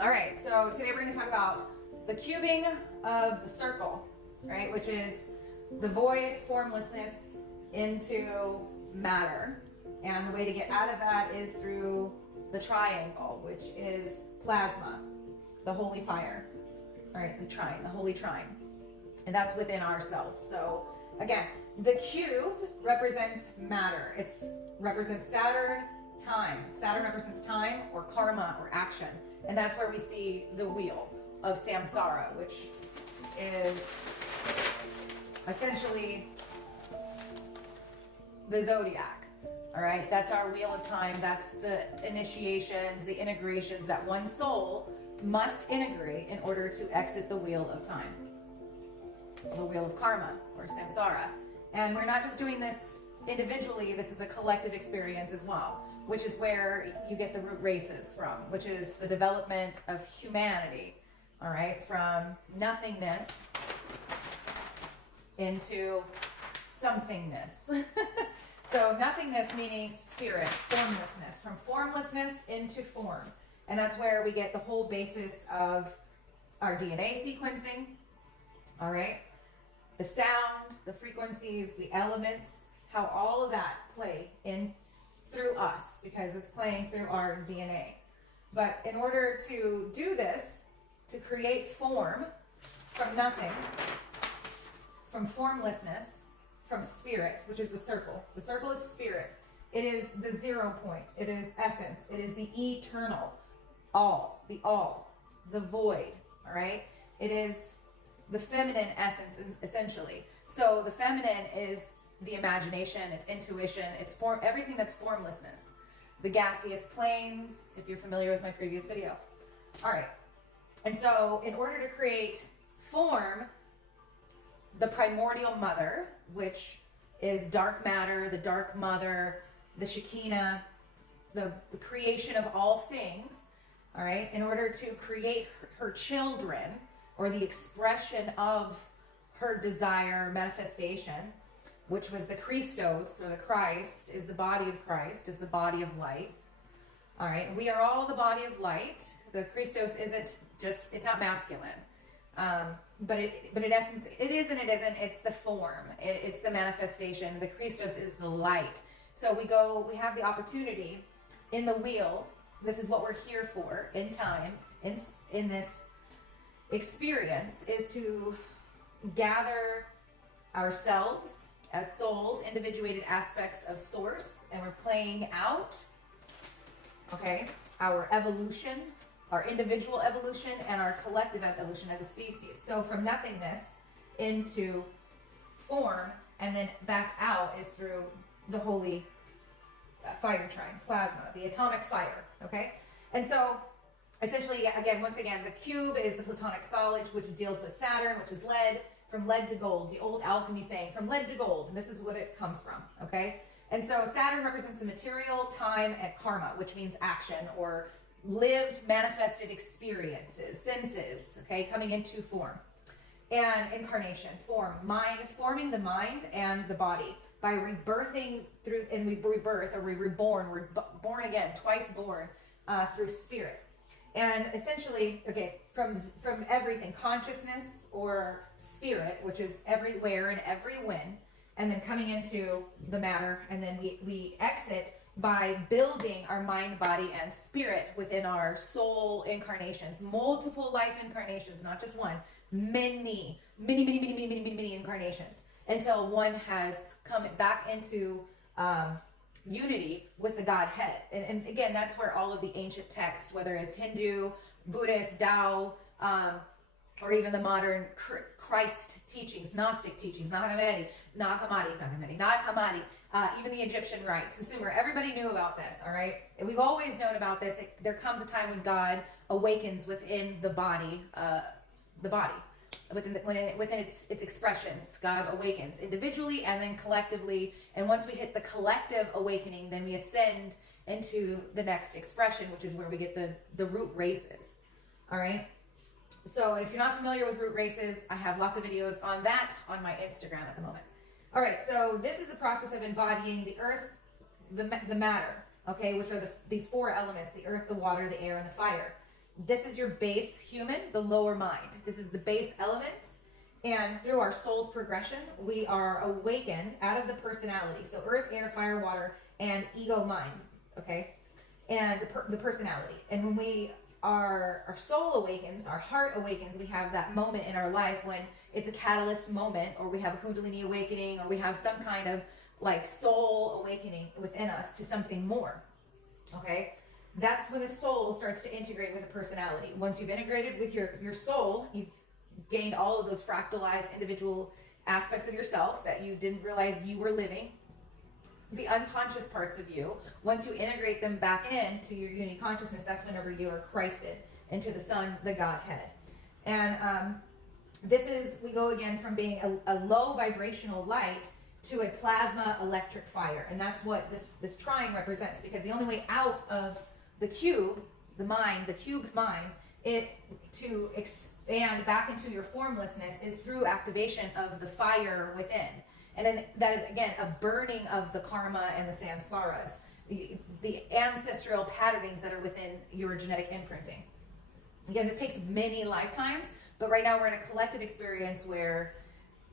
All right, so today we're going to talk about the cubing of the circle, right, which is the void formlessness into matter. And the way to get out of that is through the triangle, which is plasma, the holy fire, all right, the trine, the holy trine. And that's within ourselves. So again, the cube represents matter. It represents Saturn, time. Saturn represents time or karma or action. And that's where we see the wheel of samsara, which is essentially the zodiac. All right, that's our wheel of time. That's the initiations, the integrations that one soul must integrate in order to exit the wheel of time, the wheel of karma or samsara. And we're not just doing this individually, this is a collective experience as well, which is where you get the root races from, which is the development of humanity, all right, from nothingness into somethingness. So nothingness meaning spirit, formlessness, from formlessness into form. And that's where we get the whole basis of our DNA sequencing, all right? The sound, the frequencies, the elements, how all of that play in through us, because it's playing through our DNA. But in order to do this, to create form from nothing, from formlessness, from spirit, which is the circle. The circle is spirit. It is the 0 point. It is essence. It is the eternal, all, the void, all right? It is the feminine essence, essentially. So the feminine is the imagination, it's intuition, it's everything that's formlessness. The gaseous planes, if you're familiar with my previous video. All right. And so in order to create form, the primordial mother, which is dark matter, the dark mother, the Shekinah, the creation of all things, all right, in order to create her children, or the expression of her desire manifestation, which was the Christos, or the Christ, is the body of Christ, is the body of light. All right, we are all the body of light. The Christos isn't just, it's not masculine. But in essence, it is and it isn't. It's the form. It's the manifestation. The Christos is the light. So we have the opportunity in the wheel. This is what we're here for in time, in this experience, is to gather ourselves as souls, individuated aspects of source, and we're playing out, okay, our evolution, our individual evolution, and our collective evolution as a species. So from nothingness into form, and then back out is through the holy fire trine, plasma, the atomic fire, okay? And so essentially, once again, the cube is the platonic solid, which deals with Saturn, which is lead, from lead to gold, the old alchemy saying, from lead to gold, and this is what it comes from, okay? And so Saturn represents the material, time, and karma, which means action, or lived, manifested experiences, senses, okay, coming into form. And incarnation, form, mind, forming the mind and the body by rebirthing through, and we rebirth, or we reborn, we're born again, twice born through spirit. And essentially, okay, from everything, consciousness or spirit, which is everywhere and every when, and then coming into the matter, and then we exit by building our mind, body, and spirit within our soul incarnations, multiple life incarnations, not just one, many incarnations, until one has come back into unity with the Godhead. And again, that's where all of the ancient texts, whether it's Hindu, Buddhist, Tao, or even the modern Christ teachings, Gnostic teachings, Nag Hammadi, even the Egyptian rites, the Sumer, everybody knew about this, all right? And we've always known about this. There comes a time when God awakens within the body, within its expressions. God awakens individually and then collectively. And once we hit the collective awakening, then we ascend into the next expression, which is where we get the root races, all right? So if you're not familiar with root races, I have lots of videos on that on my Instagram at the moment. All right, so this is the process of embodying the earth, the matter, okay, which are these four elements, the earth, the water, the air, and the fire. This is your base human, the lower mind. This is the base elements. And through our soul's progression, we are awakened out of the personality. So earth, air, fire, water, and ego, mind, okay? And the personality. And when our soul awakens, our heart awakens, we have that moment in our life when it's a catalyst moment, or we have a Kundalini awakening, or we have some kind of like soul awakening within us to something more, okay? That's when the soul starts to integrate with the personality. Once you've integrated with your soul, you've gained all of those fractalized individual aspects of yourself that you didn't realize you were living, the unconscious parts of you. Once you integrate them back into your unity consciousness, that's whenever you are Christed into the Son, the Godhead. And we go again from being a low vibrational light to a plasma electric fire. And that's what this trine represents, because the only way out of the cube, the mind, the cubed mind, to expand back into your formlessness is through activation of the fire within. And then that is, again, a burning of the karma and the samskaras, the ancestral patternings that are within your genetic imprinting. Again, this takes many lifetimes, but right now we're in a collective experience where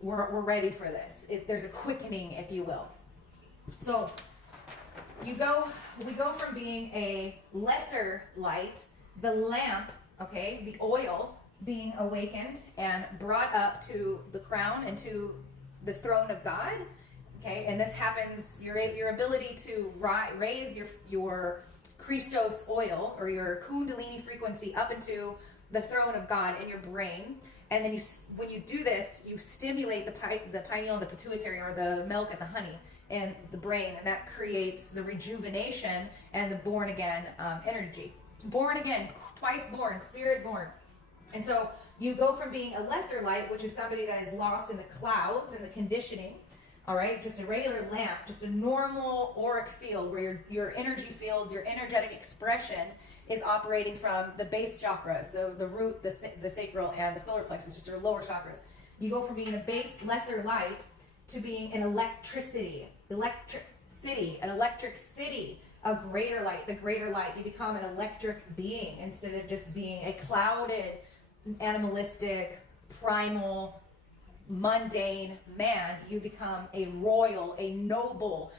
we're ready for this. There's a quickening, if you will. So we go from being a lesser light, the lamp, okay, the oil being awakened and brought up to the crown and to the throne of God, okay, and this happens, your ability to raise your Christos oil or your Kundalini frequency up into the throne of God in your brain, and then when you do this, you stimulate the pineal and the pituitary, or the milk and the honey in the brain, and that creates the rejuvenation and the born again energy. Born again, twice born, spirit born. And so you go from being a lesser light, which is somebody that is lost in the clouds and the conditioning, all right, just a regular lamp, just a normal auric field where your energy field, your energetic expression is operating from the base chakras, the root, the sacral, and the solar plexus, just your lower chakras. You go from being a base lesser light to being an electric city, a greater light, the greater light. You become an electric being instead of just being a clouded, animalistic, primal, mundane man. You become a royal, a noble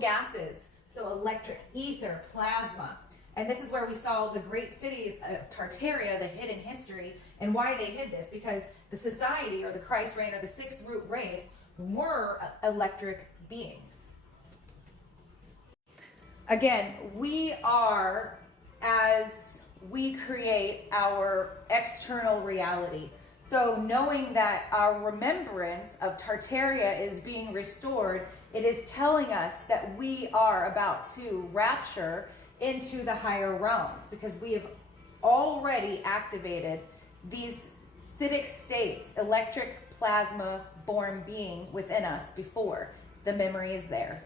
gases. So electric, ether, plasma. And this is where we saw the great cities of Tartaria, the hidden history, and why they hid this, because the society, or the Christ reign, or the sixth root race, were electric beings. Again, we are, as we create our external reality. So knowing that our remembrance of Tartaria is being restored, it is telling us that we are about to rapture into the higher realms, because we have already activated these acidic states, electric plasma born being within us before. The memory is there.